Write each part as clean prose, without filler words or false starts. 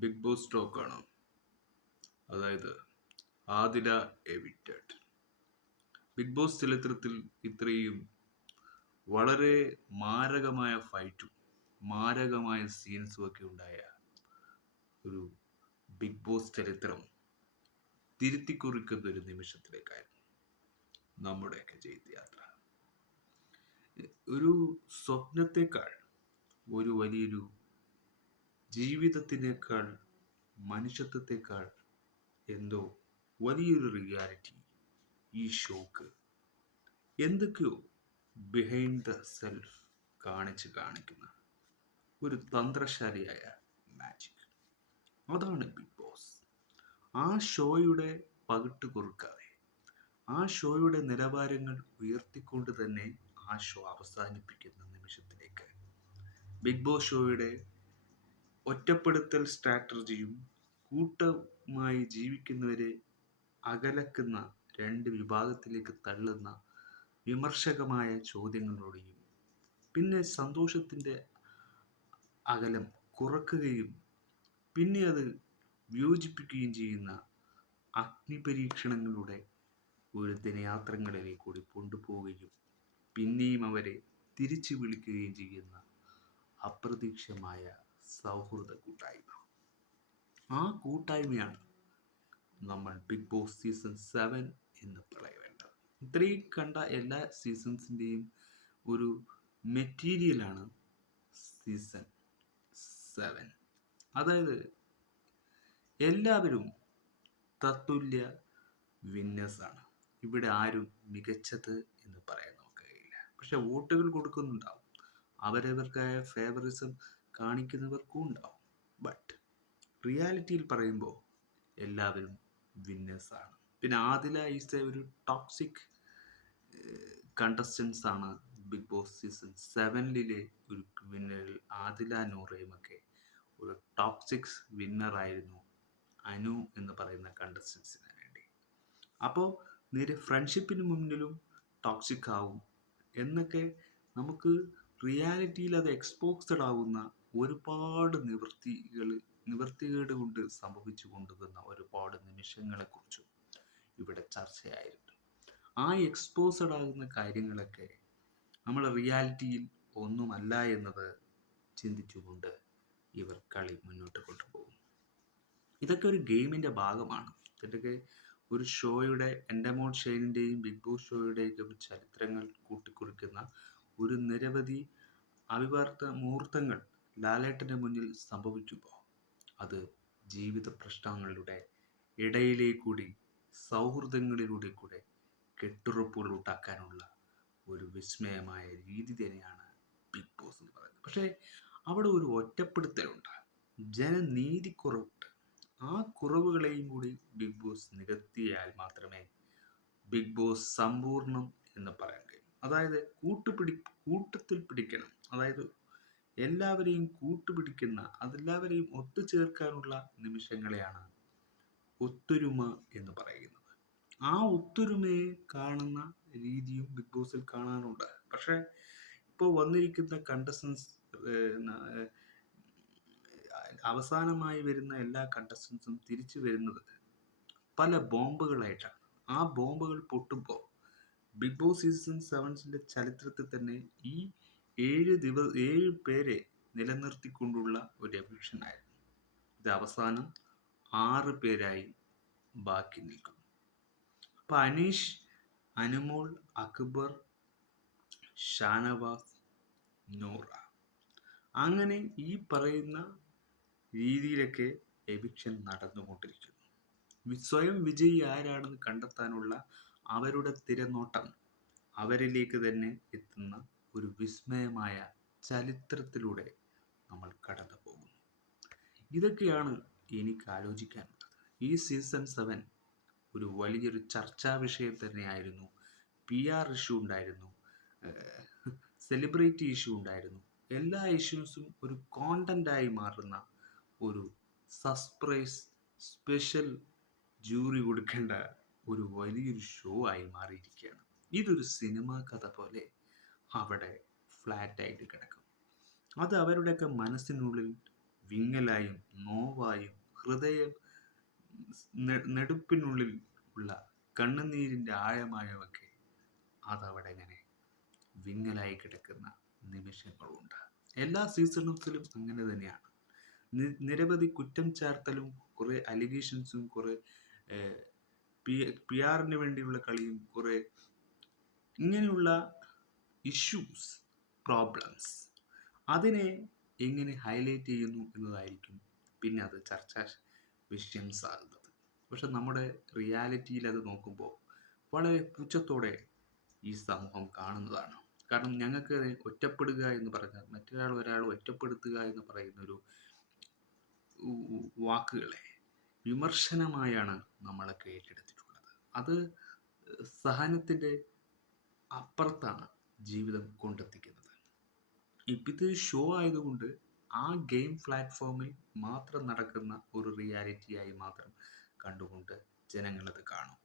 Big boss ടോക്കാണ്. അതായത് Athira evicted. Big boss ചരിത്രത്തിൽ ഇത്രയും വളരെ മാരകമായ ഫൈറ്റും മാരകമായ സീൻസും ഒക്കെ ഉണ്ടായ ഒരു ബിഗ് ബോസ് ചരിത്രം തിരുത്തിക്കുറിക്കുന്ന ഒരു നിമിഷത്തിലേക്കായിരുന്നു നമ്മുടെയൊക്കെ ജൈത്രയാത്ര. ഒരു സ്വപ്നത്തെക്കാൾ, ഒരു വലിയൊരു ജീവിതത്തിനേക്കാൾ, മനുഷ്യത്വത്തെക്കാൾ എന്തോ വലിയൊരു റിയാലിറ്റി ഈ ഷോക്ക് എന്തൊക്കെയോ ബിഹൈൻഡ് ദ സെൽഫ് കാണിക്കുന്ന ഒരു തന്ത്രശാലിയായ മാജിക്. അതാണ് ബിഗ് ബോസ്. ആ ഷോയുടെ പകിട്ട് കുറുക്കാതെ, ആ ഷോയുടെ നിലവാരങ്ങൾ ഉയർത്തിക്കൊണ്ട് തന്നെ ആ ഷോ അവസാനിപ്പിക്കുന്ന നിമിഷത്തിലേക്ക് ബിഗ് ബോസ് ഷോയുടെ ഒറ്റപ്പെടുത്തൽ സ്ട്രാറ്റജിയും കൂട്ടമായി ജീവിക്കുന്നവരെ അകലക്കുന്ന രണ്ട് വിഭാഗത്തിലേക്ക് തള്ളുന്ന വിമർശകമായ ചോദ്യങ്ങളോടെയും പിന്നെ സന്തോഷത്തിൻ്റെ അകലം കുറക്കുകയും പിന്നെ അത് വിയോജിപ്പിക്കുകയും ചെയ്യുന്ന അഗ്നിപരീക്ഷണങ്ങളുടെ ഒരു ദിനയാത്രങ്ങളിലേക്ക് കൂടി കൊണ്ടുപോവുകയും പിന്നെയും അവരെ തിരിച്ചു വിളിക്കുകയും ചെയ്യുന്ന അപ്രതീക്ഷിതമായ സൗഹൃദ കൂട്ടായ്മ. ആ കൂട്ടായ്മയാണ് നമ്മൾ ബിഗ് ബോസ് സീസൺ 7 എന്ന് പറയേണ്ടത്. ഇത്രയും കണ്ട എല്ലാ സീസൺസിൻ്റെയും ഒരു മെറ്റീരിയലാണ് സീസൺ 7. അതായത് എല്ലാവരും തത്തുല്യ വിന്നേഴ്സാണ്. ഇവിടെ ആരും മികച്ചത് എന്ന് പറയാൻ നോക്കുകയില്ല. പക്ഷെ വോട്ടുകൾ കൊടുക്കുന്നുണ്ടാവും, അവരവർക്കായ ഫേവറിസം കാണിക്കുന്നവർക്കും ഉണ്ടാവും. ബട്ട് റിയാലിറ്റിയിൽ പറയുമ്പോൾ എല്ലാവരും വിന്നേഴ്സാണ്. പിന്നെ ആദില ഈസ് ഒരു ടോക്സിക് കണ്ടസ്റ്റൻസ് ആണ്. ബിഗ് ബോസ് സീസൺ 7 ഒരു വിന്നറിൽ ആദില നൂറയും ഒക്കെ ഒരു ടോക്സിക് വിന്നറായിരുന്നു അനു എന്ന് പറയുന്ന കണ്ടസ്റ്റൻസിന് വേണ്ടി. അപ്പോൾ നേരെ ഫ്രണ്ട്ഷിപ്പിന് മുന്നിലും ടോക്സിക് ആവും എന്നൊക്കെ നമുക്ക് റിയാലിറ്റിയിൽ അത് എക്സ്പോസ്ഡ് ആവുന്ന ഒരുപാട് നിവൃത്തികേട് കൊണ്ട് സംഭവിച്ചു കൊണ്ടുവന്ന ഒരുപാട് നിമിഷങ്ങളെക്കുറിച്ചും ഇവിടെ ചർച്ചയായിരുന്നു. ആ എക്സ്പോസ്ഡ് ആകുന്ന കാര്യങ്ങളൊക്കെ നമ്മൾ റിയാലിറ്റിയിൽ ഒന്നുമല്ല എന്നത് ചിന്തിച്ചുകൊണ്ട് ഇവർ കളി മുന്നോട്ട് കൊണ്ടുപോകും. ഇതൊക്കെ ഒരു ഗെയിമിൻ്റെ ഭാഗമാണ്. ഇതൊക്കെ ഒരു ഷോയുടെ എൻഡമോൾ ഷെയ്നിൻ്റെയും ബിഗ് ബോസ് ഷോയുടെയൊക്കെ ചരിത്രങ്ങൾ കൂട്ടിക്കുറിക്കുന്ന ഒരു നിരവധി അവിവാർത്ത മുഹൂർത്തങ്ങൾ ലാലേട്ടൻ്റെ മുന്നിൽ സംഭവിക്കുമ്പോൾ അത് ജീവിത പ്രശ്നങ്ങളുടെ ഇടയിലേക്കൂടി സൗഹൃദങ്ങളിലൂടെ കൂടെ കെട്ടുറപ്പുകൾ ഉണ്ടാക്കാനുള്ള ഒരു വിസ്മയമായ രീതി തന്നെയാണ് ബിഗ് ബോസ് എന്ന് പറയുന്നത്. പക്ഷേ അവിടെ ഒരു ഒറ്റപ്പെടുത്തലുണ്ട്, ജനനീതിക്കുറവുണ്ട്. ആ കുറവുകളെയും കൂടി ബിഗ് ബോസ് നികത്തിയാൽ മാത്രമേ ബിഗ് ബോസ് സമ്പൂർണ്ണം എന്ന് പറയാൻ കഴിയും. അതായത് കൂട്ടത്തിൽ പിടിക്കണം, അതായത് എല്ലാവരെയും കൂട്ടുപിടിക്കുന്ന, അതെല്ലാവരെയും ഒത്തുചേർക്കാനുള്ള നിമിഷങ്ങളെയാണ് ഒത്തൊരുമ എന്ന് പറയുന്നത്. ആ ഒത്തൊരുമയെ കാണുന്ന രീതിയും ബിഗ് ബോസിൽ കാണാറുണ്ട്. പക്ഷേ ഇപ്പോൾ വന്നിരിക്കുന്ന കണ്ടസ്റ്റൻസ്, അവസാനമായി വരുന്ന എല്ലാ കണ്ടസ്റ്റൻസും തിരിച്ചു വരുന്നത് പല ബോംബുകളായിട്ടാണ്. ആ ബോംബുകൾ പൊട്ടുമ്പോൾ ബിഗ് ബോസ് സീസൺ 7 ചരിത്രത്തിൽ തന്നെ ഈ 7 പേരെ നിലനിർത്തിക്കൊണ്ടുള്ള ഒരു എവിക്ഷൻ ആയിരുന്നു. ഇത് അവസാനം 6 പേരായി ബാക്കി നിൽക്കും. അപ്പോൾ അനീഷ്, അനുമോൾ, അക്ബർ, ഷാനവാസ്, നൂറ, അങ്ങനെ ഈ പറയുന്ന രീതിയിലൊക്കെ എവിക്ഷൻ നടന്നുകൊണ്ടിരിക്കുന്നു. സ്വയം വിജയി ആരാണെന്ന് കണ്ടെത്താനുള്ള അവരുടെ തിരനോട്ടം അവരിലേക്ക് തന്നെ എത്തുന്ന ഒരു വിസ്മയമായ ചരിത്രത്തിലൂടെ നമ്മൾ കടന്നു പോകുന്നു. ഇതൊക്കെയാണ് എനിക്ക് ആലോചിക്കാനുള്ളത്. ഈ സീസൺ 7 ഒരു വലിയൊരു ചർച്ചാ വിഷയം തന്നെയായിരുന്നു. PR ഇഷ്യൂ ഉണ്ടായിരുന്നു, സെലിബ്രിറ്റി ഇഷ്യൂ ഉണ്ടായിരുന്നു. എല്ലാ ഇഷ്യൂസും ഒരു കോണ്ടൻ്റായി മാറുന്ന ഒരു സർപ്രൈസ് സ്പെഷ്യൽ ജൂറി കൊടുക്കേണ്ട ഒരു വലിയൊരു ഷോ ആയി മാറിയിരിക്കുകയാണ്. ഇതൊരു സിനിമാ കഥ പോലെ അവിടെ ഫ്ലാറ്റായിട്ട് കിടക്കും. അത് അവരുടെയൊക്കെ മനസ്സിനുള്ളിൽ വിങ്ങലായും നോവായും ഹൃദയം നെടുപ്പിനുള്ളിൽ ഉള്ള കണ്ണുനീരിൻ്റെ ആഴമായൊക്കെ അതവിടെ ഇങ്ങനെ വിങ്ങലായി കിടക്കുന്ന നിമിഷങ്ങളുണ്ട്. എല്ലാ സീസൺസിലും അങ്ങനെ തന്നെയാണ്. നിരവധി കുറ്റം ചാർത്തലും കുറെ അലിഗേഷൻസും കുറെ PR വേണ്ടിയുള്ള കളിയും കുറെ ഇങ്ങനെയുള്ള ഇഷ്യൂസ്, പ്രോബ്ലംസ് അതിനെ എങ്ങനെ ഹൈലൈറ്റ് ചെയ്യുന്നു എന്നതായിരിക്കും പിന്നെ അത് ചർച്ചാ വിഷയം സാകുന്നത്. പക്ഷെ നമ്മുടെ റിയാലിറ്റിയിൽ അത് നോക്കുമ്പോൾ വളരെ പുച്ഛത്തോടെ ഈ സമൂഹം കാണുന്നതാണ്. കാരണം ഞങ്ങൾക്ക് ഒറ്റപ്പെടുക എന്ന് പറഞ്ഞാൽ ഒരാൾ ഒറ്റപ്പെടുത്തുക എന്ന് പറയുന്നൊരു വാക്കുകളെ വിമർശനമായാണ് നമ്മളൊക്കെ ഏറ്റെടുത്തിട്ടുള്ളത്. അത് സഹനത്തിൻ്റെ അപ്പുറത്താണ് ജീവിതം കൊണ്ടെത്തിക്കുന്നത്. ഇത് ഷോ ആയതുകൊണ്ട് ആ ഗെയിം പ്ലാറ്റ്ഫോമിൽ മാത്രം നടക്കുന്ന ഒരു റിയാലിറ്റിയായി മാത്രം കണ്ടുകൊണ്ട് ജനങ്ങളത് കാണും.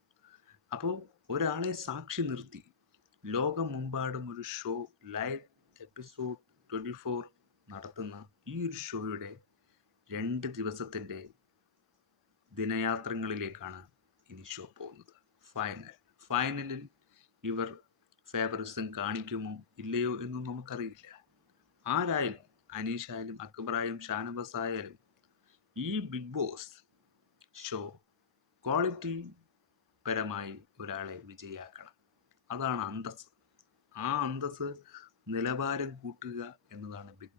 അപ്പോൾ ഒരാളെ സാക്ഷി നിർത്തി ലോകമെമ്പാടും ഒരു ഷോ ലൈവ് എപ്പിസോഡ് 24 നടത്തുന്ന ഈ ഒരു ഷോയുടെ 2 ദിവസത്തിൻ്റെ ദിനയാത്രങ്ങളിലേക്കാണ് ഇനി ഷോ പോകുന്നത്. ഫൈനലിൽ ഇവർ ഫേവറിസം കാണിക്കുമോ ഇല്ലയോ എന്നും നമുക്കറിയില്ല. ആരായാലും, അനീഷായാലും അക്ബറായാലും ഷാനവാസ് ആയാലും ഈ ബിഗ് ബോസ് ഷോ ക്വാളിറ്റി പരമായി ഒരാളെ വിജയിയാക്കണം. അതാണ് അന്തസ്സ്. ആ അന്തസ്സ് നിലവാരം കൂട്ടുക എന്നതാണ് ബിഗ്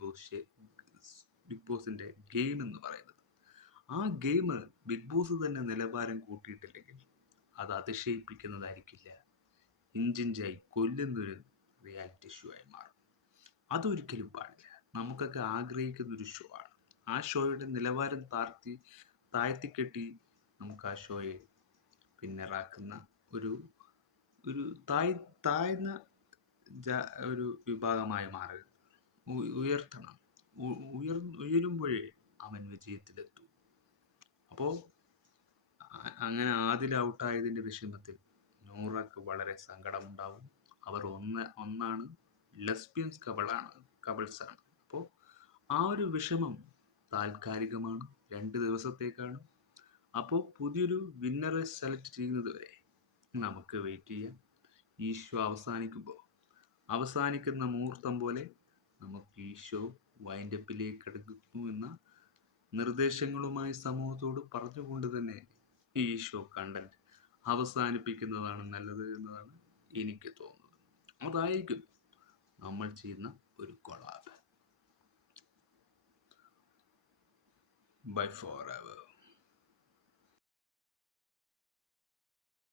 ബോസിൻ്റെ ഗെയിം എന്ന് പറയുന്നത്. ആ ഗെയിം ബിഗ് ബോസ് തന്നെ നിലവാരം കൂട്ടിയിട്ടില്ലെങ്കിൽ അത് അതിശയിപ്പിക്കുന്നതായിരിക്കില്ല, ഇഞ്ചിഞ്ചായി കൊല്ലുന്നൊരു റിയാലിറ്റി ഷോ ആയി മാറും. അതൊരിക്കലും പാടില്ല. നമുക്കൊക്കെ ആഗ്രഹിക്കുന്നൊരു ഷോ ആണ്. ആ ഷോയുടെ നിലവാരം താഴ്ത്തിക്കെട്ടി നമുക്ക് ആ ഷോയെ പിന്നറാക്കുന്ന ഒരു താഴ്ന്ന ഒരു വിഭാഗമായി മാറരുത്. ഉയർത്തണം. ഉയരുമ്പോഴേ അവൻ വിജയത്തിലെത്തൂ. അപ്പോൾ അങ്ങനെ ആദിൽ ഔട്ടായതിൻ്റെ വിഷമത്തിൽ നൂറക്ക് വളരെ സങ്കടമുണ്ടാവും. അവർ ഒന്നാണ്, ലെസ്ബിയൻസ് കപ്പിൾസാണ്. അപ്പോൾ ആ ഒരു വിഷമം താൽക്കാലികമാണ്, 2 ദിവസത്തേക്കാണ്. അപ്പോൾ പുതിയൊരു വിന്നറെ സെലക്ട് ചെയ്യുന്നത് വരെ നമുക്ക് വെയിറ്റ് ചെയ്യാം. ഈ ഷോ അവസാനിക്കുന്ന മുഹൂർത്തം പോലെ നമുക്ക് ഈ ഷോ വൈൻഡപ്പിലേക്ക് എടുക്കുന്നു എന്ന നിർദ്ദേശങ്ങളുമായി സമൂഹത്തോട് പറഞ്ഞുകൊണ്ട് തന്നെ ഈ ഷോ കണ്ടന്റ് അവസാനിപ്പിക്കുന്നതാണ് നല്ലത് എന്നതാണ് എനിക്ക് തോന്നുന്നത്. അതായിരിക്കും നമ്മൾ ചെയ്യുന്ന ഒരു കൊളാബ്. By for ever.